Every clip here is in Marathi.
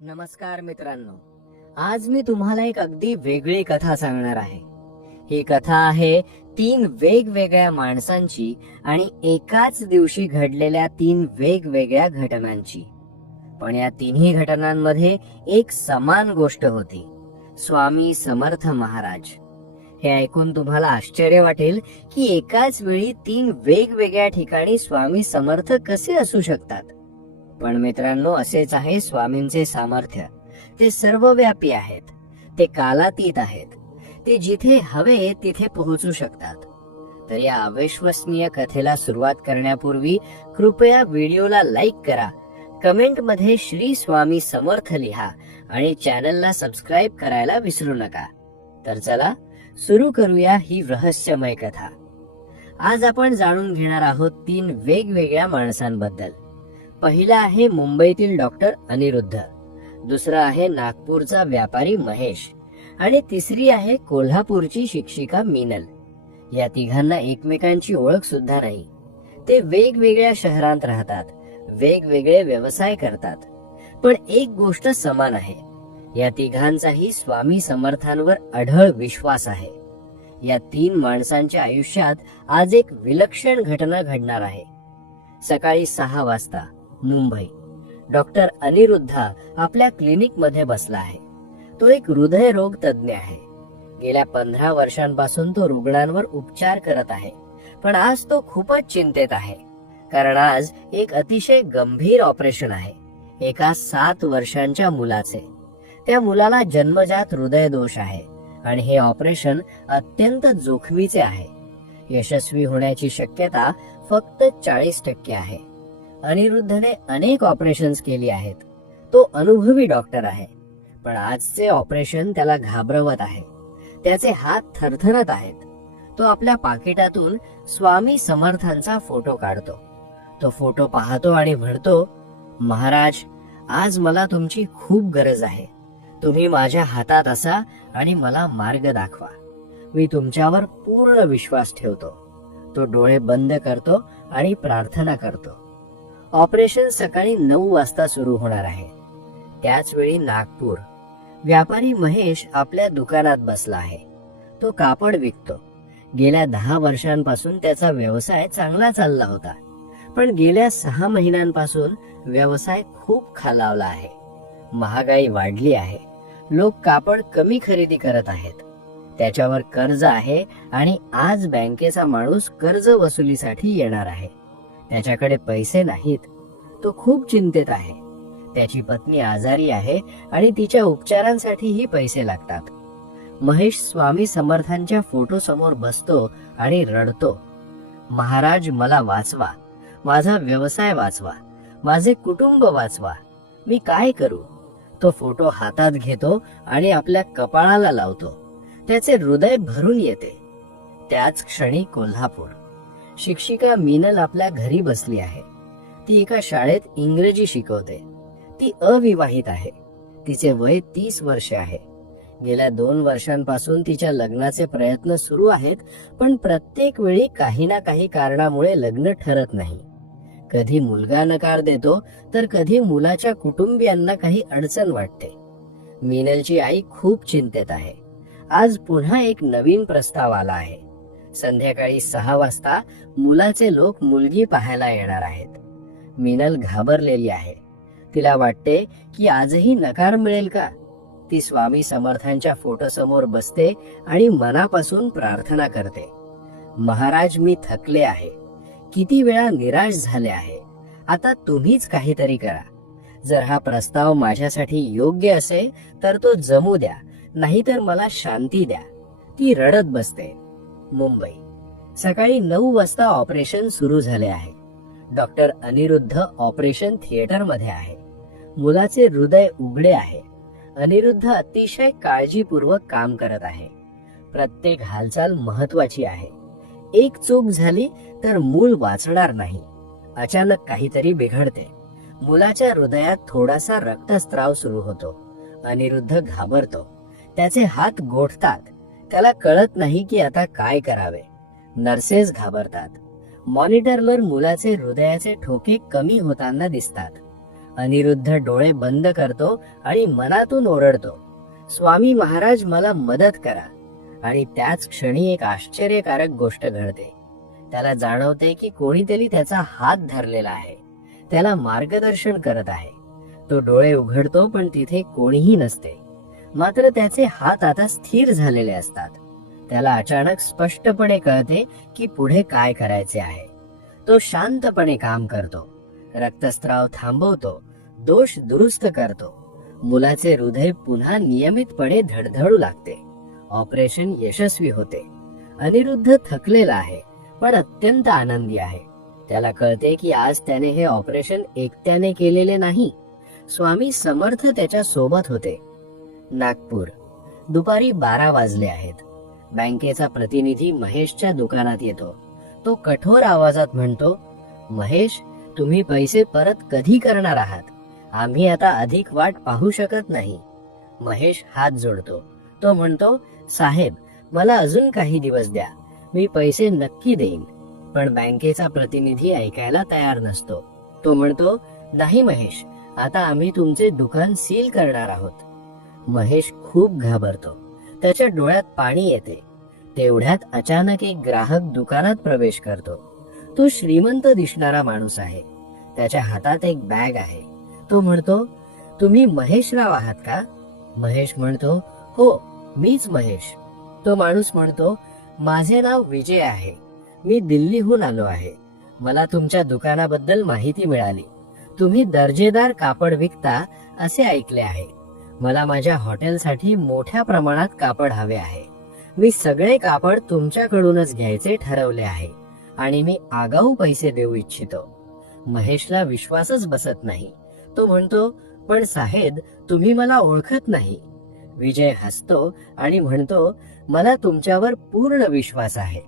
नमस्कार मित्रांनो, आज मी तुम्हाला एक अगदी वेगळी कथा सांगणार आहे. ही कथा आहे 3 वेगवेगळ्या माणसांची आणि एकाच दिवशी घडलेल्या 3 वेगवेगळ्या घटनांची. पण या तिन्ही घटनांमध्ये एक समान गोष्ट होती, स्वामी समर्थ महाराज. हे ऐकून तुम्हाला आश्चर्य वाटेल की एकाच वेळी 3 वेगवेगळ्या ठिकाणी स्वामी समर्थ कसे असू शकतात. पण मित्रांनो, असेच आहे स्वामींचे सामर्थ्य. ते सर्वव्यापी आहेत, ते कालातीत आहेत, ते जिथे हवे तिथे पोहोचू शकतात. तर या अविश्वसनीय कथेला सुरुवात करण्यापूर्वी कृपया व्हिडिओला लाईक करा, कमेंट मध्ये श्री स्वामी समर्थ लिहा आणि चॅनलला सबस्क्राईब करायला विसरू नका. तर चला सुरू करूया ही रहस्यमय कथा. आज आपण जाणून घेणार आहोत 3 वेगवेगळ्या माणसांबद्दल. पहिला आहे मुंबईतील डॉक्टर अनिरुद्ध, दुसरा आहे नागपूरचा व्यापारी महेश आणि तिसरी आहे कोल्हापूरची शिक्षिका मीनल. या तिघांना एकमेकांची ओळख सुद्धा नाही. ते वेगवेगळ्या शहरात राहतात, वेगवेगळे व्यवसाय करतात, पण एक गोष्ट समान आहे, या तिघांचाही स्वामी समर्थांवर अढळ विश्वास आहे. या 3 माणसांच्या आयुष्यात आज एक विलक्षण घटना घडणार आहे. सकाळी 6 वाजता मुंबई. डॉक्टर अनिरुद्ध आपल्या क्लिनिक मध्ये बसला आहे. तो एक हृदयरोग तज्ञ आहे. गेल्या 15 वर्षांपासून तो रुग्णांवर उपचार करत आहे. पण आज तो खूपच चिंतेत आहे, कारण आज एक अतिशय गंभीर ऑपरेशन आहे, एका 7 वर्षांच्या मुलाचे. त्या मुलाला जन्मजात हृदय दोष आहे आणि हे ऑपरेशन अत्यंत जोखमीचे आहे. यशस्वी होण्याची शक्यता फक्त 40% आहे. अनिरुद्धने अनेक ऑपरेशन्स केली आहेत. तो अनुभवी डॉक्टर आहे, पण आजचे ऑपरेशन त्याला घाबरवत आहे. त्याचे हात थरथरत आहेत. तो आपल्या पाकिटातून स्वामी समर्थांचा फोटो काढतो. तो फोटो पाहतो आणि म्हणतो, महाराज, आज मला तुमची खूप गरज आहे. तुम्ही माझ्या हातात असा आणि मला मार्ग दाखवा. मी तुमच्यावर पूर्ण विश्वास ठेवतो. तो डोळे बंद करतो आणि प्रार्थना करतो. ऑपरेशन सकाळी 9 वाजता सुरू होणार आहे. त्याच वेळी नागपूर. व्यापारी महेश आपल्या दुकानात बसला आहे. तो कापड विकतो. गेल्या 10 वर्षांपासून त्याचा व्यवसाय चांगला चालला होता, पण गेल्या 6 महिन्यांपासून व्यवसाय खूप खालावला आहे. महागाई वाढली आहे. लोक कापड कमी खरेदी करत आहेत. त्याच्यावर कर्ज आहे आणि आज बँकेचा माणूस कर्ज वसुलीसाठी येणार आहे. त्याच्याकडे पैसे नाहीत. तो खूप चिंतेत आहे. त्याची पत्नी आजारी आहे आणि तिच्या उपचारांसाठीही पैसे लागतात. महेश स्वामी समर्थांच्या फोटो समोर बसतो आणि रडतो, महाराज, मला वाचवा, माझा व्यवसाय वाचवा, माझे कुटुंब वाचवा. मी काय करू? तो फोटो हातात घेतो आणि आपल्या कपाळाला लावतो. त्याचे हृदय भरून येते. त्याच क्षणी कोल्हापूर. शिक्षिका मीनल आपल्या घरी बसली आहे. ती एका शाळेत इंग्रजी शिकवते. ती अविवाहित आहे. तिचे वय 30 वर्षे आहे. गेल्या 2 वर्षांपासून तिच्या लग्नाचे प्रयत्न सुरू आहेत, पण प्रत्येक वेळी काही ना काही कारणामुळे लग्न ठरत नाही. कधी मुलगा नकार देतो, तर कधी मुलाच्या कुटुंबियांना काही अडचण वाटते. मीनलची आई खूप चिंतेत आहे. आज पुन्हा एक नवीन प्रस्ताव आला आहे. संध्याकाळी 6 वाजता मुलाचे लोक मुलगी पाहायला येणार आहेत. मीनल घाबरलेली आहे. तिला वाटते की आजही नकार मिळेल का? ती स्वामी समर्थांच्या फोटो समोर बसते आणि मनापासून प्रार्थना करते, महाराज, मी थकले आहे. किती वेळा निराश झाले आहे. आता तुम्हीच काहीतरी करा. जर हा प्रस्ताव माझ्यासाठी योग्य असेल तर तो जमू द्या, नाहीतर मला शांती द्या. ती रडत बसते. मुंबई. सकाळी 9 वाजता ऑपरेशन सुरू झाले आहे. डॉक्टर अनिरुद्ध ऑपरेशन थिएटर मध्ये आहे. मुलाचे हृदय उघडे आहे. अनिरुद्ध अतिशय काळजीपूर्वक काम करत आहे. प्रत्येक हालचाल महत्वाची आहे. एक चूक झाली तर मूल वाचणार नाही. अचानक काहीतरी बिघडते. मुलाच्या हृदयात थोडासा रक्तस्त्राव सुरू होतो. अनिरुद्ध घाबरतो. त्याचे हात गोठतात. त्याला कळत नाही की आता काय करावे. नर्सेस घाबरतात. मॉनिटरवर मुलाचे हृदयाचे ठोके कमी होताना दिसतात. अनिरुद्ध डोळे बंद करतो आणि मनातून ओरडतो, स्वामी महाराज मला मदत करा. आणि त्याच क्षणी एक आश्चर्यकारक गोष्ट घडते. त्याला जाणवते की कोणीतरी त्याचा हात धरलेला आहे, त्याला मार्गदर्शन करत आहे. तो डोळे उघडतो पण तिथे कोणीही नसते. मात्र त्याचे हात आता स्थिर झालेले असतात. त्याला अचानक स्पष्टपणे कळते की पुढे काय करायचे आहे. तो शांतपणे काम करतो, रक्तस्राव थांबवतो, दोष दुरुस्त करतो. मुलाचे हृदय पुन्हा नियमितपणे धडधडू लागते. ऑपरेशन यशस्वी होते. अनिरुद्ध थकलेला आहे पण अत्यंत आनंदी आहे. त्याला कळते की आज त्याने हे ऑपरेशन एकट्याने केलेले नाही, स्वामी समर्थ त्याच्या सोबत होते. नागपूर, दुपारी 12 वाजले आहेत. बँकेचा प्रतिनिधी महेशच्या दुकानात येतो. तो कठोर आवाजात म्हणतो, महेश, तुम्ही पैसे परत कधी करणार आहात? आम्ही आता अधिक वाट पाहू शकत नाही. महेश हात जोडतो. तो म्हणतो, साहेब, मला अजून काही दिवस द्या, मी पैसे नक्की देईन. पण बँकेचा प्रतिनिधी ऐकायला तयार नसतो. तो म्हणतो, नाही महेश, आता आम्ही तुमचे दुकान सील करणार आहोत. महेश खूप घाबरतो. त्याच्या डोळ्यात पाणी येते. तेवढ्यात अचानक एक ग्राहक दुकानात प्रवेश करतो. तो श्रीमंत दिसणारा माणूस आहे. त्याच्या हातात एक बॅग आहे. तो म्हणतो, तुम्ही महेशराव आहात का? महेश म्हणतो, हो, मीच महेश. तो माणूस म्हणतो, माझे नाव विजय आहे, मी दिल्लीहून आलो आहे. मला तुमच्या दुकानाबद्दल माहिती मिळाली. तुम्ही दर्जेदार कापड विकता असे ऐकले आहे. मला माझ्या हॉटेलसाठी मोठ्या प्रमाणात कापड हवे आहे. मी सगळे कापड तुमच्याकडूनच घ्यायचे ठरवले आहे आणि मी आगाऊ पैसे देऊ इच्छितो. महेशला विश्वासच बसत नाही. तो म्हणतो, पण साहेब, तुम्ही मला ओळखत नाही. विजय हसतो आणि म्हणतो, मला तुमच्यावर पूर्ण विश्वास आहे.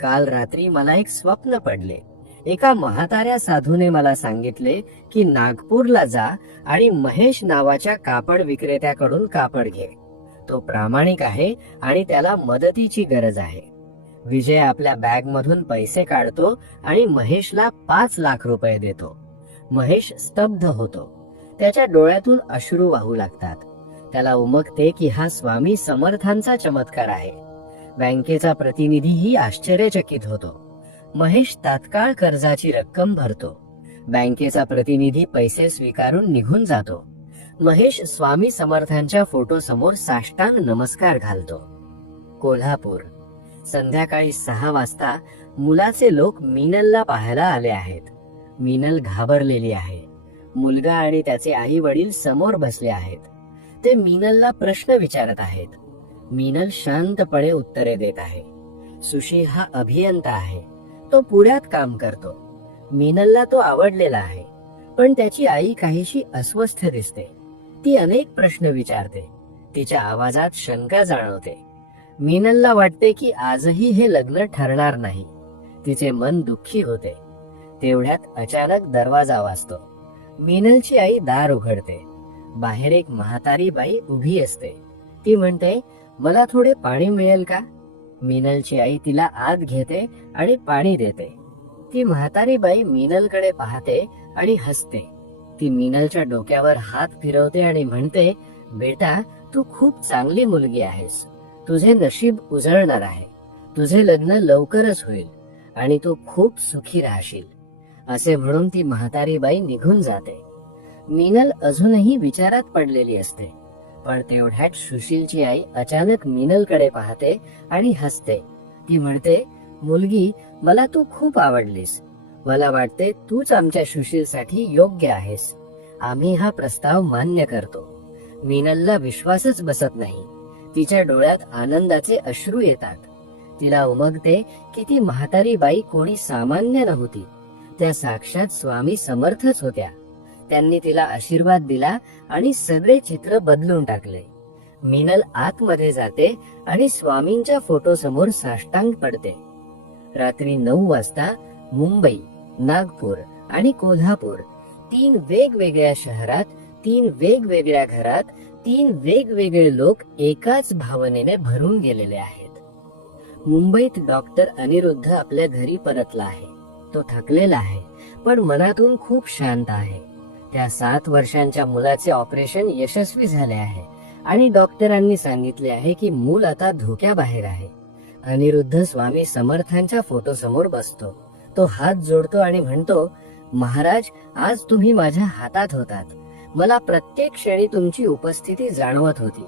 काल रात्री मला एक स्वप्न पडले. एका म्हाताऱ्या साधूने मला सांगितले की नागपूरला जा आणि महेश नावाच्या कापड विक्रेत्याकडून कापड घे. तो प्रामाणिक आहे आणि त्याला मदतीची गरज आहे. विजय आपल्या बॅग मधून पैसे काढतो आणि महेशला 5 लाख रुपये देतो. महेश स्तब्ध होतो. त्याच्या डोळ्यातून अश्रू वाहू लागतात. त्याला उमगते की हा स्वामी समर्थांचा चमत्कार आहे. बँकेचा प्रतिनिधीही आश्चर्यचकित होतो. महेश तात्काळ कर्जाची रक्कम भरतो. बँकेचा प्रतिनिधी पैसे स्वीकारून निघून जातो. महेश स्वामी समर्थांच्या फोटो समोर साष्टांग नमस्कार घालतो. कोल्हापूर, संध्याकाळी 6 वाजता मुलाचे लोक मीनलला पाहायला आले आहेत. मीनल घाबरलेली आहे. मुलगा आणि त्याचे आई वडील समोर बसले आहेत. ते मीनलला प्रश्न विचारत आहेत. मीनल शांतपणे उत्तरे देत आहे. सुशी हा अभियंता आहे. तो पुण्यात काम करतो. मीनलला तो आवडलेला आहे, पण त्याची आई काहीशी अस्वस्थ दिसते. ती अनेक प्रश्न विचारते. तिच्या आवाजात शंका जाणवते. मीनलला वाटते की आजही हे लग्न ठरणार नाही. तिचे मन दुःखी होते. तेवढ्यात अचानक दरवाजा वाजतो. मीनलची आई दार उघडते. बाहेर एक म्हातारी बाई उभी असते. ती म्हणते, मला थोडे पाणी मिळेल का? मीनलची आई तिला आत घेते आणि पाणी देते. ती म्हातारी बाई मीनलकडे पाहते आणि हसते. ती मीनलच्या डोक्यावर हात फिरवते आणि म्हणते, बेटा, तू खूप चांगली मुलगी आहेस. तुझे नशीब उजळणार आहे. तुझे लग्न लवकरच होईल आणि तू खूप सुखी राहशील. असे म्हणून ती म्हातारी बाई निघून जाते. मीनल अजूनही विचारात पडलेली असते. पण तेवढ्यात सुशीलची आई अचानक मीनलकडे पाहते आणि हसते. ती म्हणते, मुलगी, मला तू खूप आवडलीस. मला वाटते तूच आमच्या सुशीलसाठी योग्य आहेस. आम्ही हा प्रस्ताव मान्य करतो. मीनलला विश्वासच बसत नाही. तिच्या डोळ्यात आनंदाचे अश्रू येतात. तिला उमगते की ती म्हातारी बाई कोणी सामान्य नव्हती. त्या साक्षात स्वामी समर्थच होत्या. त्यांनी तिला आशीर्वाद दिला आणि सगळे चित्र बदलून टाकले. मीनल आतमध्ये जाते आणि स्वामींच्या फोटो समोर साष्टांग पडते. रात्री 9 वाजता मुंबई, नागपूर आणि कोल्हापूर 3 वेगवेगळ्या शहरात, 3 वेगवेगळ्या घरात 3 वेगवेगळे लोक एकाच भावनेने भरून गेलेले आहेत. मुंबईत डॉक्टर अनिरुद्ध आपल्या घरी परतला आहे. तो थकलेला आहे, पण मनातून खूप शांत आहे. त्या 7 वर्षांच्या मुलाचे ऑपरेशन यशस्वी झाले आहे आणि डॉक्टरांनी सांगितले आहे की मूल आता धोक्याबाहेर आहे. अनिरुद्ध स्वामी समर्थांच्या फोटो समोर बसतो. तो हात जोडतो आणि म्हणतो, महाराज, आज तुम्ही माझ्या हातात होतात. मला प्रत्येक क्षणी तुमची उपस्थिती जाणवत होती.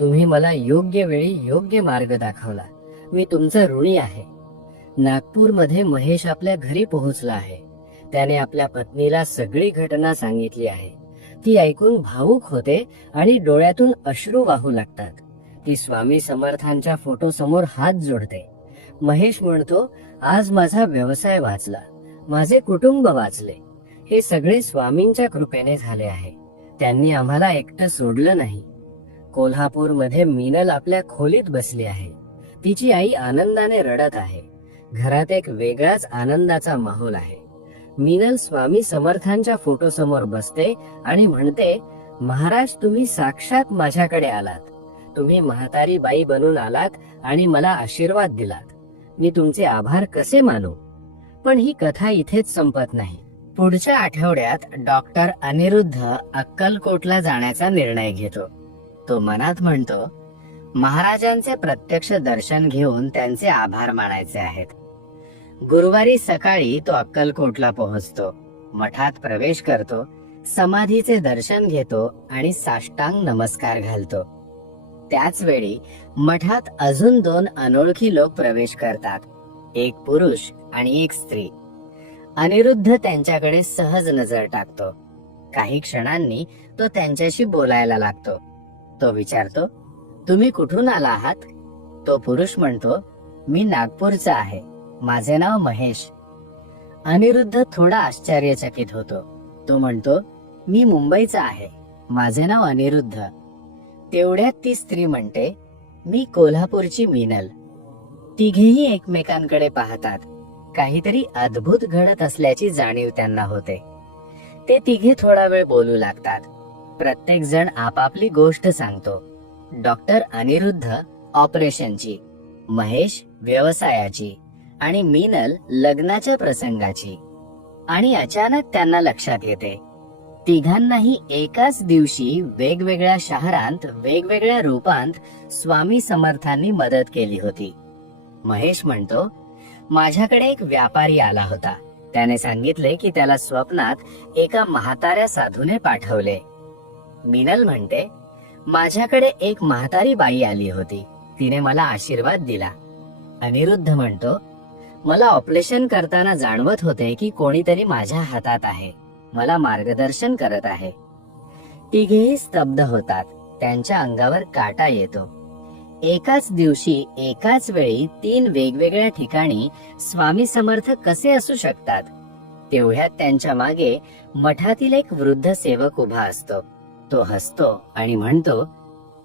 तुम्ही मला योग्य वेळी योग्य मार्ग दाखवला. मी तुमचा ऋणी आहे. नागपूरमध्ये महेश आपल्या घरी पोहोचला आहे. त्याने आपल्या पत्नीला सगळी घटना सांगितली आहे. ती ऐकून भावुक होते आणि डोळ्यातून अश्रू वाहू लागतात. ती स्वामी समर्थांच्या फोटो समोर हात जोडते. महेश म्हणतो, आज माझा व्यवसाय वाचला, माझे कुटुंब वाचले. हे सगळे स्वामींच्या कृपेने झाले आहे. त्यांनी आम्हाला एकटं सोडलं नाही. कोल्हापूरमध्ये मीनल आपल्या खोलीत बसली आहे. तिची आई आनंदाने रडत आहे. घरात एक वेगळाच आनंदाचा माहोल आहे. मीनल स्वामी समर्थांच्या फोटो समोर बसते आणि म्हणते, महाराज, तुम्ही साक्षात माझ्याकडे आलात. तुम्ही म्हातारी बाई बनून आलात आणि मला आशीर्वाद दिलात. मी तुमचे आभार कसे मानू? पण ही कथा इथेच संपत नाही. पुढच्या आठवड्यात डॉक्टर अनिरुद्ध अक्कलकोटला जाण्याचा निर्णय घेतो. तो मनात म्हणतो, महाराजांचे प्रत्यक्ष दर्शन घेऊन त्यांचे आभार मानायचे आहेत. गुरुवारी सकाळी तो अक्कलकोटला पोहोचतो. मठात प्रवेश करतो, समाधीचे दर्शन घेतो आणि साष्टांग नमस्कार घालतो. त्याच वेळी मठात अजून 2 अनोळखी लोक प्रवेश करतात, एक पुरुष आणि एक स्त्री. अनिरुद्ध त्यांच्याकडे सहज नजर टाकतो. काही क्षणांनी तो त्यांच्याशी बोलायला लागतो. तो विचारतो, तुम्ही कुठून आला आहात? तो पुरुष म्हणतो, मी नागपूरचा आहे. माझे नाव महेश. अनिरुद्ध थोडा आश्चर्यचकित होतो. तो म्हणतो, मी मुंबईचा आहे. माझे नाव अनिरुद्ध. तेवढ्यात ती स्त्री म्हणते, मी कोल्हापूरची मीनल. तिघेही एकमेकांकडे पाहतात. काहीतरी अद्भुत घडत असल्याची जाणीव त्यांना होते. ते तिघे थोडा वेळ बोलू लागतात. प्रत्येक जण आपापली गोष्ट सांगतो. डॉक्टर अनिरुद्ध ऑपरेशनची, महेश व्यवसायाची आणि मीनल लग्नाच्या प्रसंगाची. आणि अचानक त्यांना लक्षात येते, तिघांनाही एकाच दिवशी वेगवेगळ्या शहरांत वेगवेगळ्या रूपांत स्वामी समर्थांनी मदत केली होती. महेश म्हणतो, माझ्याकडे एक व्यापारी आला होता. त्याने सांगितले की त्याला स्वप्नात एका म्हाताऱ्या साधूने पाठवले. मीनल म्हणते, माझ्याकडे एक म्हातारी बाई आली होती. तिने मला आशीर्वाद दिला. अनिरुद्ध म्हणतो, मला ऑपरेशन करताना जाणवत होते की कोणीतरी माझ्या हातात आहे, मला मार्गदर्शन करत आहे. तिघेही स्तब्ध होतात. त्यांच्या अंगावर काटा येतो. एकाच दिवशी एकाच वेळी 3 वेगवेगळ्या ठिकाणी स्वामी समर्थ कसे असू शकतात? तेवढ्यात त्यांच्या मागे मठातील एक वृद्ध सेवक उभा असतो. तो हसतो आणि म्हणतो,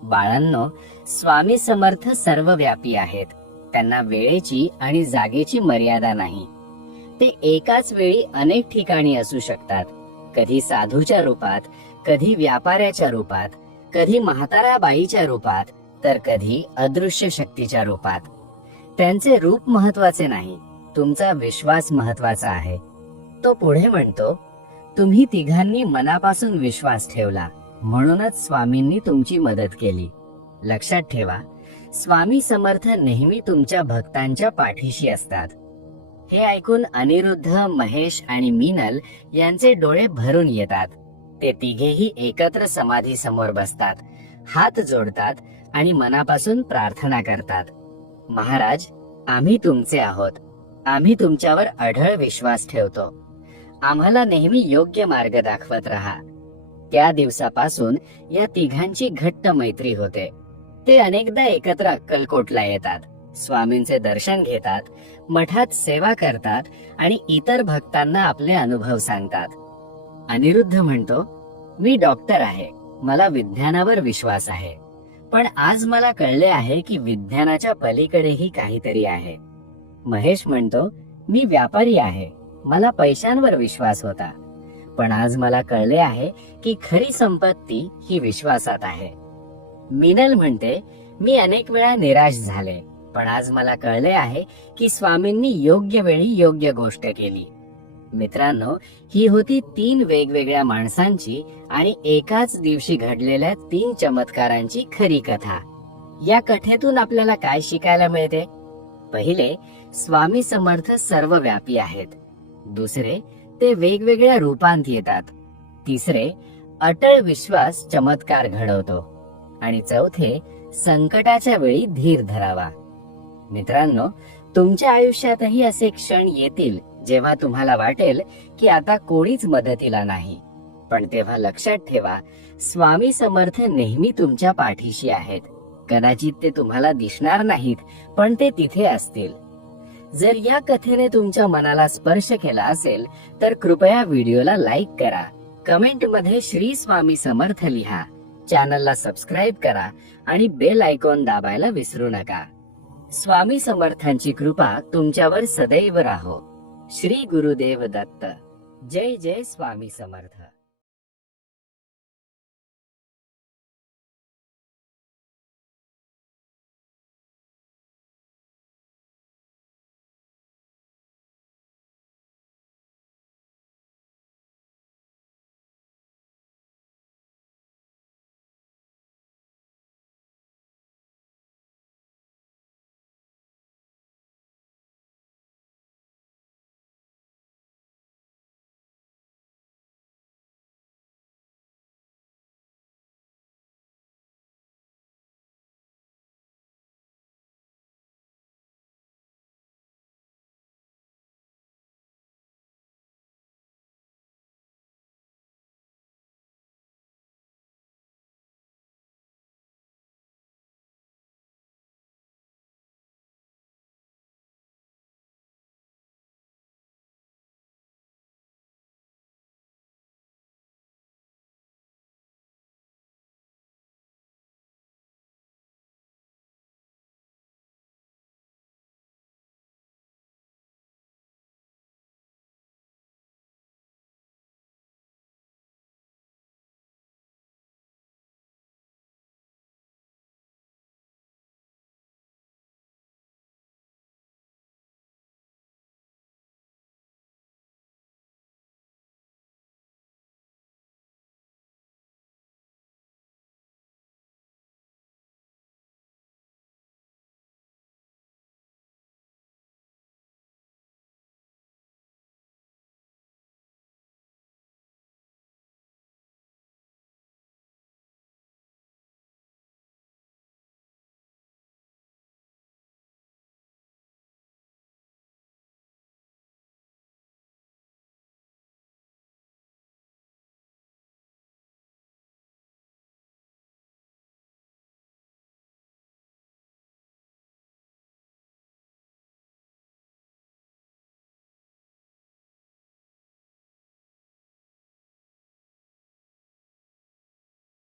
बाळांनो, स्वामी समर्थ सर्वव्यापी आहेत. त्यांना वेळेची आणि जागेची मर्यादा नाही. ते एकाच वेळी अनेक ठिकाणी असू शकतात. कधी साधूच्या रूपात, कधी व्यापाऱ्याच्या रूपात, कधी म्हाताऱ्या बाईच्या रूपात, तर कधी अदृश्य शक्तीच्या रूपात. त्यांचे रूप महत्वाचे नाही, तुमचा विश्वास महत्वाचा आहे. तो पुढे म्हणतो, तुम्ही तिघांनी मनापासून विश्वास ठेवला, म्हणूनच स्वामींनी तुमची मदत केली. लक्षात ठेवा, स्वामी समर्थ नेहमी तुमच्या भक्तांच्या पाठीशी असतात. हे ऐकून अनिरुद्ध, महेश आणि मीनल यांचे डोळे भरून येतात. ते तिघेही एकत्र समाधी समोर बसतात, हात जोडतात आणि मनापासून प्रार्थना करतात. महाराज, आम्ही तुमचे आहोत. आम्ही तुमच्यावर अढळ विश्वास ठेवतो. आम्हाला नेहमी योग्य मार्ग दाखवत राहा. त्या दिवसापासून या तिघांची घट्ट मैत्री होते. ते अनेकदा एकत्र अक्कलकोटला येतात, स्वामींचे दर्शन घेतात, मठात सेवा करतात आणि इतर भक्तांना आपले अनुभव सांगतात. अनिरुद्ध म्हणतो, मी डॉक्टर आहे, मला विज्ञानावर विश्वास आहे. पण आज मला कळले आहे की विज्ञानाच्या पलीकडेही काहीतरी आहे. महेश म्हणतो, मी व्यापारी आहे, मला पैशांवर विश्वास होता. पण आज मला कळले आहे की खरी संपत्ती ही विश्वासात आहे. मीनल म्हणते, मी अनेक वेळा निराश झाले, पण आज मला कळले आहे की स्वामींनी योग्य वेळी योग्य गोष्ट केली. मित्रांनो, ही होती 3 वेगवेगळ्या माणसांची आणि एकाच दिवशी घडलेल्या 3 चमत्कारांची खरी कथा. या कथेतून आपल्याला काय शिकायला मिळते? पहिले, स्वामी समर्थ सर्वव्यापी आहेत. दुसरे, ते वेगवेगळ्या रूपांत येतात. तिसरे, अटळ विश्वास चमत्कार घडवतो. आणि चौथे, संकटाच्या वेळी धीर धरावा. मित्रांनो, तुमच्या आयुष्यातही असे क्षण येतील जेव्हा तुम्हाला वाटेल की आता कोणीच मदतीला नाही. पण तेव्हा लक्षात ठेवा, स्वामी समर्थ नेहमी तुमच्या पाठीशी आहेत. कदाचित ते तुम्हाला दिसणार नाहीत, पण ते तिथे असतील. जर या कथेने तुमच्या मनाला स्पर्श केला असेल तर कृपया व्हिडिओला लाईक करा, कमेंट मध्ये श्री स्वामी समर्थ लिहा, चॅनलला सबस्क्राईब करा आणि बेल आयकॉन दाबायला विसरू नका. स्वामी समर्थांची कृपा तुमच्यावर सदैव राहो. श्री गुरुदेव दत्त. जय जय स्वामी समर्थ.